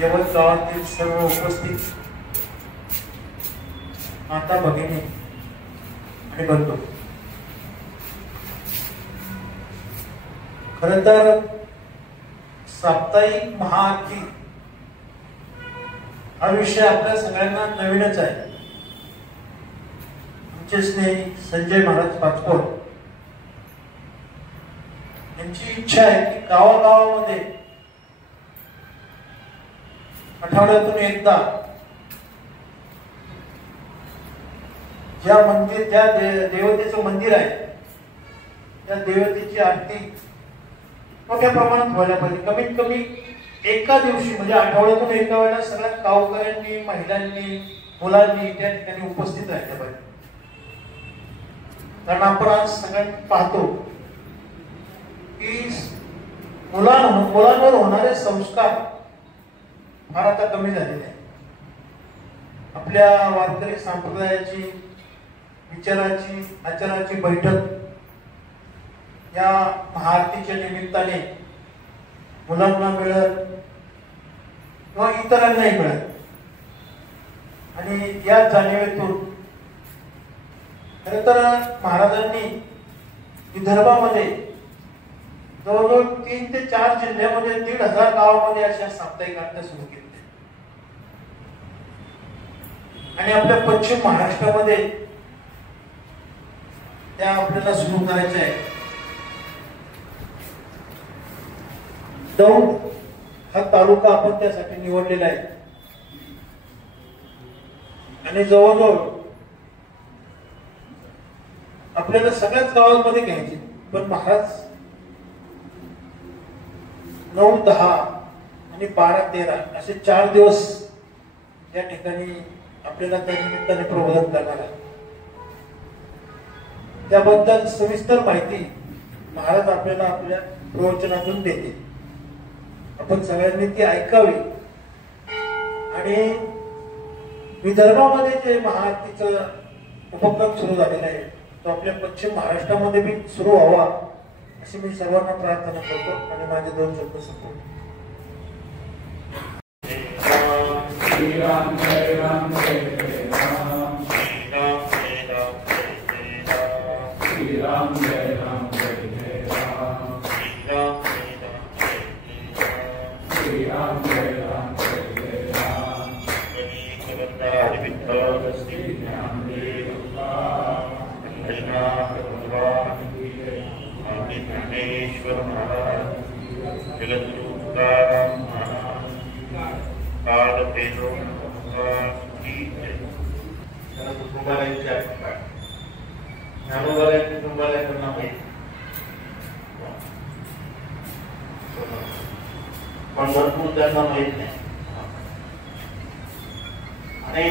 यवत गावातील सर्व उपस्थित माता भगिनी आणि बंधू, खरं तर साप्ताहिक महाआरती हा विषय आपल्या सगळ्यांना नवीनच आहे. आमचे स्नेही संजय महाराज पाचपोळ यांची इच्छा आहे की गावागावामध्ये आठवड्यातून एकदा ज्या देवतेचं मंदिर आहे त्या देवतेची आरती मोठ्या प्रमाणात व्हायला पाहिजे. कमीत कमी एका दिवशी म्हणजे आठवड्यातून एका वेळेला सगळ्या गावकऱ्यांनी, महिलांनी, मुलांनी त्या ठिकाणी उपस्थित राहिलं पाहिजे. कारण आपण आज सगळ्यांनी पाहतो की मुलांवर होणारे संस्कार फार आता कमी झालेले आहेत. आपल्या वारकरी संप्रदायाची, विचाराची, आचाराची बैठक या महाआरतीच्या निमित्ताने मुलांना मिळत किंवा इतरांनाही मिळत आणि या जाणीवेतून खरं तर महाराजांनी विदर्भामध्ये जवळजवळ 3 ते 4 जिल्ह्यामध्ये 1,500 गावामध्ये अशा साप्ताहिक आरत्या सुरू केल्या आणि आपल्या पश्चिम महाराष्ट्रामध्ये त्या आपल्याला सुरू करायच्या आहेत. दौंड हा तालुका आपण त्यासाठी निवडलेला आहे आणि जवळजवळ आपल्याला सगळ्याच गावांमध्ये घ्यायचे, पण महाराज 9, 10 आणि 12, 13 असे 4 दिवस या ठिकाणी आपल्याला त्या निमित्ताने प्रबोधन करणार आहे. त्याबद्दल सविस्तर माहिती महाराज आपल्याला आपल्या प्रवचनातून देतील. आपण सगळ्यांनी ती ऐकावी आणि विदर्भामध्ये जे महाआरतीचा उपक्रम सुरू झालेला आहे तो आपल्या पश्चिम महाराष्ट्रामध्ये बी सुरू व्हावा अशी मी सर्वांना प्रार्थना करतो आणि माझे 2 शब्द संपवतो. श्रीराम जय राम जय राम, श्रीराम जय राम जय राम, श्रीराम जय राम जय राम, हरि विठ्ठल श्री ज्ञानदेव ज्ञानेश्वर महाराज, जगद्गुरु तुकाराम महाराज, काल भैरव की जय. कुटुंबालयाची ज्ञानोबालय कुटुंबालयाकडनं माहिती पण भरपूर त्यांना माहित नाही आणि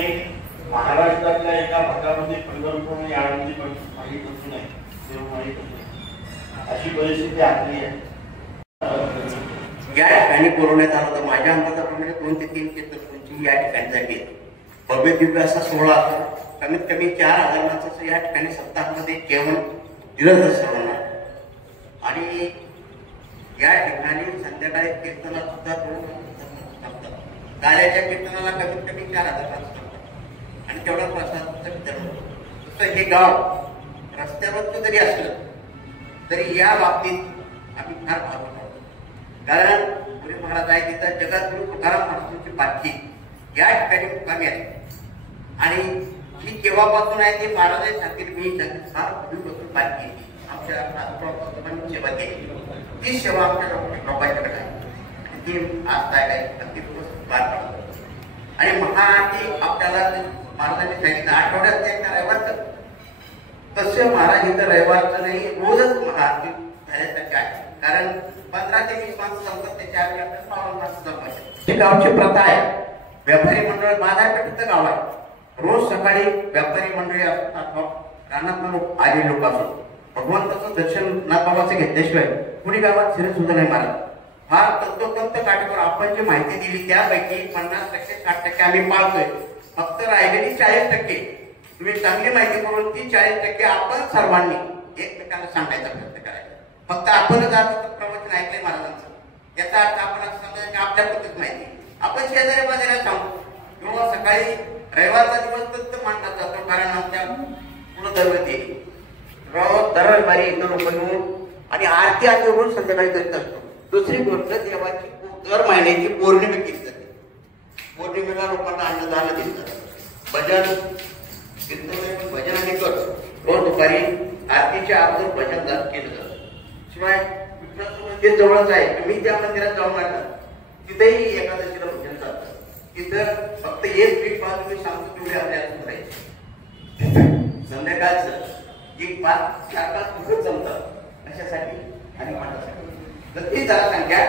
महाराष्ट्रातल्या एका भागामध्ये पंढरपूर यावेळी पण माहीत होती नाही, देव माहीत होती, अशी परिस्थिती आपली आहे. या ठिकाणी बोलवण्यात आलं होतं. माझ्या अंदाजाप्रमाणे 2 ते 3 कीर्तनची या ठिकाणी झाली. भव्य दिव्य असा सोहळा कमीत कमी 4,000 माणसाचं या ठिकाणी सप्ताहामध्ये जेवण दिलं जात सर्वांना आणि या ठिकाणी संध्याकाळी कीर्तनात सुद्धा 2 थांबतात. गाण्याच्या कीर्तनाला कमीत कमी 4,000 माणसं थांबतात आणि तेवढा प्रसादाचं वितरण होतं. तसं हे गाव रस्त्यावरचं जरी असलं तरी या बाबतीत आम्ही फार भावना करतो. कारण पुढे महाराज आहे तिथं जगद्गुरु तुकाराम महाराजांची पालखी या ठिकाणी मुक्कामी आहे आणि ही केव्हापासून आहे ते महाराज सांगतील. मी फार पूर्वीपासून पालखी आमच्या राष्ट्रापासून सेवा केली. ती सेवा आमच्या लोकांच्याकडे आहे ती आज काय अगदी पार पाडतो आणि महाआरती आपल्याला महाराजांनी सांगितलं आठवड्यात एकदा रविवारचं. तसं महाराज इथं रविवारचं नाही, रोजच महाआरती झाल्यासारखे आहे. कारण 15 ते 20 माणसं जमतात, ते 4 माणसं जमतात. ही गावची प्रथा आहे. व्यापारी मंडळ बाजारपेठेचं गाव आहे. रोज सकाळी व्यापारी मंडळी असतात, रानात आले लोक असतात. भगवंताचं दर्शन नाथबाबाचं घेतल्याशिवाय कुणी गावात शिरत सुद्धा नाही महाराज. फार तंतोतंत काटेकोर आपण जी माहिती दिली त्यापैकी 50%, 60% आम्ही पाळतोय. फक्त राहिलेली 40% तुम्ही चांगली माहिती करून ती 40% आपण सर्वांनी एकमेकांना सांगायचा प्रयत्न करायचा. फक्त आपणच आज प्रवचन ऐकलंय महाराजांचं याचा अर्थ आपण असं समजायचं आपल्या पद्धत माहिती आपण शेजारी बाजारात सांगतो किंवा सकाळी रविवारचा दिवस दत्त मानला जातो, कारण आमच्या पुढे दैवत येईल. रोज दरबारी येतो लोक येऊन आणि आरती आधी रोज संध्याकाळी करीत असतो. दुसरी गोष्ट, देवाची दर महिन्याची पौर्णिमा केली जाते. पौर्णिमेला लोकांना अन्नदान देतात, भजन कीर्तन पण भजन आणि कर. रोज दुपारी आरतीच्या अगोदर भजन केलं जातं. शिवाय विठ्ठलाचं मंदिर जवळच आहे, तुम्ही त्या मंदिरात जाऊन आणता, तिथेही एकादशीला भजन चालतं. तिथं फक्त एक पीठ पाच तुम्ही सांगतो तेवढे आपल्याला करायचे. संध्याकाळचं एक 5-4 कुठं जमतात अशासाठी आणि माठासाठी. तर ती जरा संख्या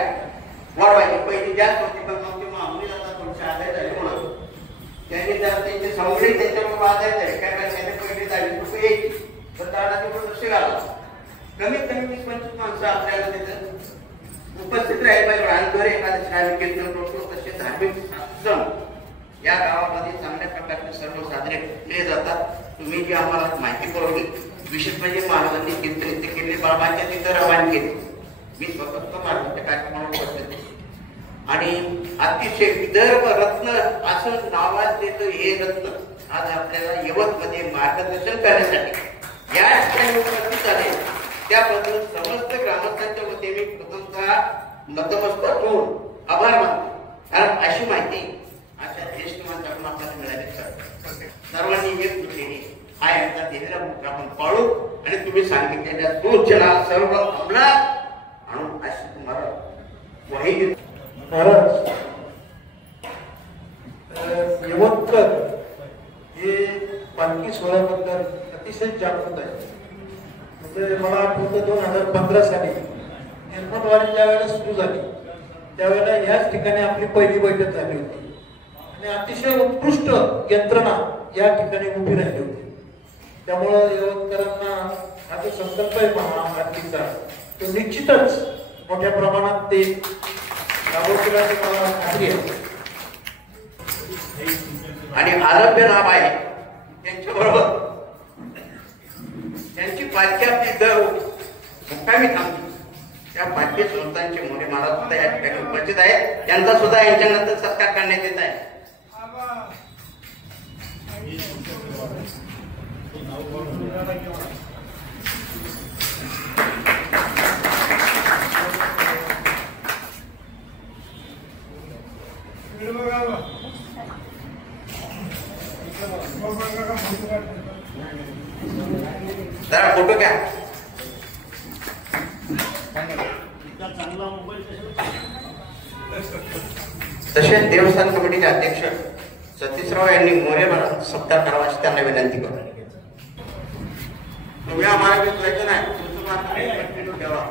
वाढवायची. पहिली जास्त होती, पण मग ते मागणी जातात थोडीशी आधार झाले म्हणून त्यांनी जरा त्यांचे सवडी त्यांच्याबरोबर आधार झाले. काय करायचे, पहिली 40 रुपये यायची, पण दादा तेवढं लक्ष घाला. कमीत कमी 20-25 माणसं आपल्याला तिथं उपस्थित राहील पाहिजे. आणि दर एखाद्या आम्ही कीर्तन करतो, तसे धार्मिक सण या गावामध्ये चांगल्या प्रकारचे सर्व साजरे केले जातात. तुम्ही जी आम्हाला माहिती पुरवली, विशेष म्हणजे महाराजांनी कीर्तन इथे केले, बाबांच्या तिथं रवान केले. मी स्वतः महाराजांच्या कार्यक्रमावर उपस्थित आहे आणि अतिशय विदर्भ रत्न असं नावात देतो हे रत्न आज आपल्याला यवतमध्ये मार्गदर्शन करण्यासाठी या ठिकाणी उपस्थित झाले. त्याबद्दल समस्त ग्रामस्थांच्या वतीने मी प्रथमतः नतमस्तक होऊन आभार मानतो. कारण अशी माहिती अशा ज्येष्ठ माणसाकडून आपल्याला मिळाली. सर्वांनी एक केली हा यांचा दिलेला मुद्रा आपण पाळू आणि तुम्ही सांगितलेल्या सूचना सर्व अंमलात आणून अशी तुम्हाला वाहिनी. महाराज, यवतकर हे पालखी सोहळ्याबद्दल अतिशय जागृत आहे. म्हणजे मला आठवतं 2015 साली निर्मलवाडी ज्या वेळेला सुरू झाली त्यावेळेला याच ठिकाणी आपली पहिली बैठक झाली होती आणि अतिशय उत्कृष्ट यंत्रणा या ठिकाणी उभी राहिली होती. त्यामुळं यवतकरांना हा जो संकल्प आहे महाआरतीचा तो निश्चितच मोठ्या प्रमाणात ते राबवतील अशी मला खात्री आहे. आणि आरोग्य लाभ आहे त्यांच्याबरोबर त्यांची पालखी आपली दर मुक्कामी थांबली. त्या पालखी संस्थांचे मोठे महाराज सुद्धा या ठिकाणी उपस्थित आहेत. त्यांचा सुद्धा यांच्यानंतर सत्कार करण्यात येत आहे. जरा फोटो घ्या. तसेच देवस्थान कमिटीचे अध्यक्ष सतीशराव यांनी मोरे सत्कार करावा अशी त्यांना विनंती करू. तुम्ही आम्हाला विचारायचं नाही, तुमचं ठेवा.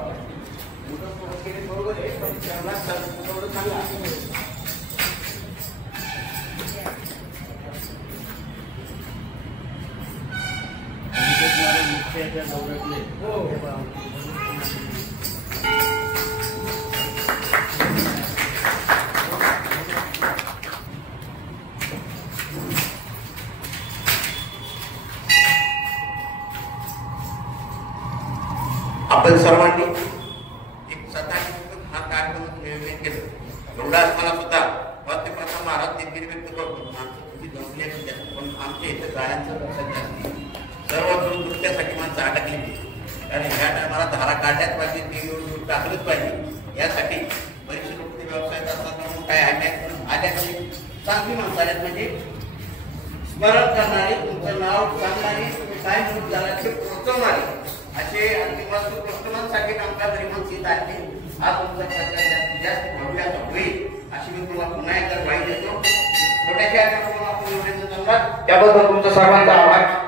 आपण सर्वांनी एक सत्तानिमित्त हा कार्यक्रम नियोजन केलं. एवढा असताना सुद्धा प्रथम महाराज दिलगिरी व्यक्त करतो. पण आमच्या इथं गायांचं लक्षात जास्त सर्व नृत्यासाठी माणसं अटकली कारण ह्या टायमाला धारा काढल्याच पाहिजे, ती टाकलंच पाहिजे. यासाठी बरेचसे लोक ते व्यवसायात असतात म्हणून काय आल्याची चांगली माणसं आल्यात म्हणजे स्मरण करणारी, तुमचं नाव सांगणारी, तुम्ही काय म्हणून झाला ते पोहोचवणारी असे अंतिम कस्टमरसाठी कामकाज श्रीमंत आहे. हा तुमचा प्रचार जास्तीत जास्त भव्याचा होईल अशी मी तुम्हाला पुन्हा एकदा ग्वाही देतो. छोट्याशा आपण त्याबद्दल तुमचा सर्वांचा आभार.